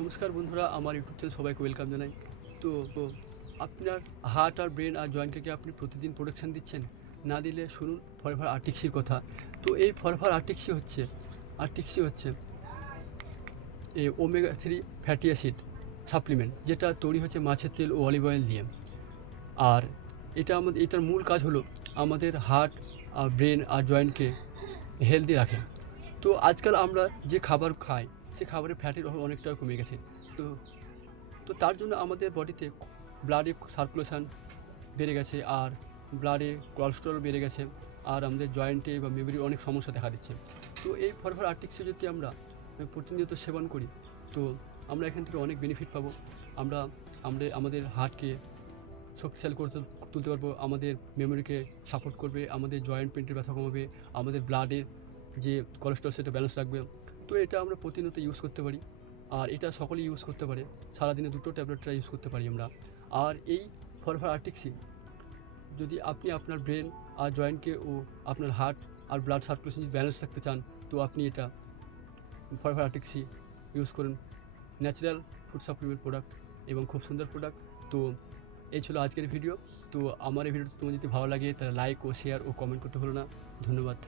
নমস্কার বন্ধুরা, আমার ইউটিউব চ্যানেল সবাইকে ওয়েলকাম জানাই। তো আপনার হার্ট আর ব্রেন আর জয়েন্টকে কি আপনি প্রতিদিন প্রোটেকশন দিচ্ছেন? না দিলে শুনুন ফরএভার আর্টিক্সির কথা। তো এই ফরএভার আর্টিক্সি হচ্ছে এই ওমেগা 3 ফ্যাটি অ্যাসিড সাপ্লিমেন্ট, যেটা তৈরি হচ্ছে মাছের তেল ও অলিভ অয়েল দিয়ে। আর এটার মূল কাজ হলো আমাদের হার্ট আর ব্রেন আর জয়েন্টকে হেলদি রাখে। তো আজকাল আমরা যে খাবার খাই, সে খাবারে ফ্যাটের অভাব অনেকটা কমে গেছে। তো তো তার জন্য আমাদের বডিতে ব্লাডে সার্কুলেশান বেড়ে গেছে, আর ব্লাডে কোলেস্টেরল বেড়ে গেছে, আর আমাদের জয়েন্টে বা মেমোরির অনেক সমস্যা দেখা দিচ্ছে। তো এই ফরএভার আর্টিক্সি যদি আমরা প্রতিনিয়ত সেবন করি, তো আমরা এখান থেকে অনেক বেনিফিট পাবো। আমরা আমাদের হার্টকে শক্তিশালী তুলতে পারবো, আমাদের মেমোরিকে সাপোর্ট করবে, আমাদের জয়েন্ট পেন্টের ব্যথা কমাবে, আমাদের ব্লাডের যে কোলেস্টেরল সেটা ব্যালেন্স রাখবে। তো এটা আমরা প্রতিনিয়ত ইউজ করতে পারি, আর এটা সকলেই ইউজ করতে পারে। সারাদিনে 2টো ট্যাবলেটটা ইউজ করতে পারি আমরা। আর এই ফরএভার আর্টিক্সি যদি আপনি আপনার ব্রেন আর জয়েন্টকে ও আপনার হার্ট আর ব্লাড সার্কুলেশন যদি ব্যালেন্স রাখতে চান, তো আপনি এটা ফরএভার আর্টিক্সি ইউজ করুন। ন্যাচারাল ফুড সাপ্লিমেন্ট প্রোডাক্ট এবং খুব সুন্দর প্রোডাক্ট। তো এই ছিল আজকের ভিডিও। তো আমার এই ভিডিওটা তোমার যদি ভালো লাগে তাহলে লাইক ও শেয়ার ও কমেন্ট করতে ভুলো না। ধন্যবাদ।